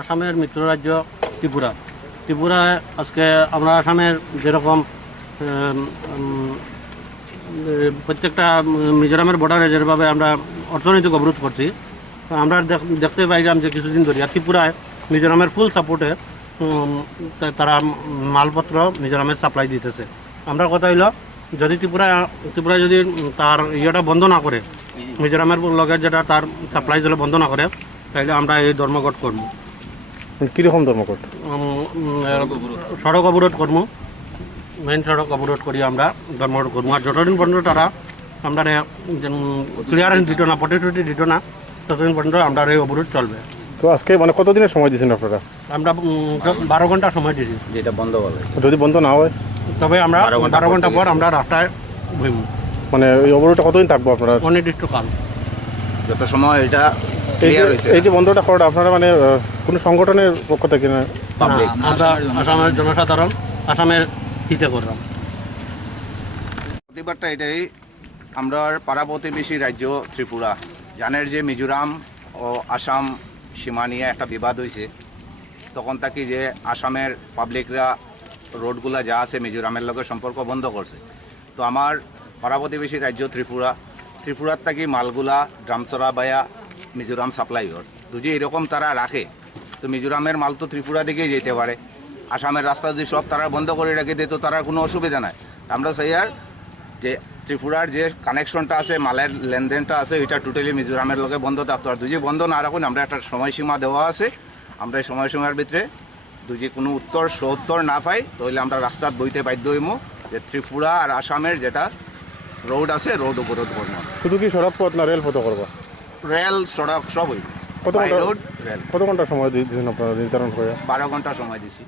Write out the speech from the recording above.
আসামের মিত্র রাজ্য ত্রিপুরা। ত্রিপুরায় আজকে আমরা আসামের যেরকম প্রত্যেকটা মিজোরামের বর্ডারে যেভাবে আমরা অর্থনৈতিক অবরোধ করছি, আমরা দেখতে পাইলাম যে কিছুদিন ধরে ত্রিপুরায় মিজোরামের ফুল সাপোর্টে তারা মালপত্র মিজোরামের সাপ্লাই দিতেছে। আমরা কথা হইল যদি ত্রিপুরা যদি তার ইয়েটা বন্ধ না করে, মিজোরামের লগে যেটা তার সাপ্লাই যদি বন্ধ না করে, তাহলে আমরা এই ধর্মঘট করবো। কীরকম ধর্মঘট? সড়ক অবরোধ করবো, মেইন সড়ক অবরোধ করি আমরা ধর্মঘট করবো। আর যতদিন পর্যন্ত তারা আমরা ক্লিয়ারেন্স দিত না, প্রতিশ্রুতি দিত না, ততদিন পর্যন্ত আমরা এই অবরোধ চলবে। তো আজকে মানে কতদিনের সময় দিয়েছেন আপনারা? আমরা 12 ঘন্টা সময় দিয়েছি। যেটা বন্ধ হবে, যদি বন্ধ না হয় তবে আমরা 12 ঘন্টা পর আমরা রাস্তায় বইব। মানে এই অবরোধটা কতদিন থাকবো আপনারা? অনির্দিষ্টকাল, যত সময় এটা এই যে বন্ধটা করাটা আপনারা মানে কোনো সংগঠনের পক্ষ থেকে না? আমরা আসামের জনসাধারণ আসামের হিতে করলাম। প্রতিবাদটা এটাই, আমরা পাড়া প্রতিবেশী রাজ্য ত্রিপুরা জানের যে মিজোরাম ও আসাম সীমা নিয়ে একটা বিবাদ হয়েছে, তখন থাকি যে আসামের পাবলিকরা রোডগুলা যা আছে মিজোরামের লগে সম্পর্ক বন্ধ করছে। তো আমার পাড়া প্রতিবেশী রাজ্য ত্রিপুরার থাকি মালগুলা ড্রামচরা বায়া মিজোরাম সাপ্লাই হয়। যদি এরকম তারা রাখে তো মিজোরামের মাল তো ত্রিপুরা দিকেই যেতে পারে। আসামের রাস্তা যদি সব তারা বন্ধ করে রেখে দেয় তো তারা কোনো অসুবিধা নাই। আমরা চাই আর যে ত্রিপুরার যে কানেকশনটা আছে, মালের লেনদেনটা আছে, এটা টোটালি মিজোরামের লগে বন্ধ থাকতো। আর যদি বন্ধ না রাখুন, আমরা একটা সময়সীমা দেওয়া আছে, আমরা এই সময়সীমার ভিতরে যদি কোনো উত্তর না পাই তাহলে আমরা রাস্তাত বইতে বাধ্য হইমু যে ত্রিপুরা আর আসামের যেটা রোড আছে রোড অবরোধ করবো। শুধু কি সড়ক পথ না রেল পথ করবো? রেল সড়ক সব হইব। কত ঘন্টা সময় দিয়েছেন আপনারা নির্ধারণ করে? 12 ঘন্টা সময় দিছি।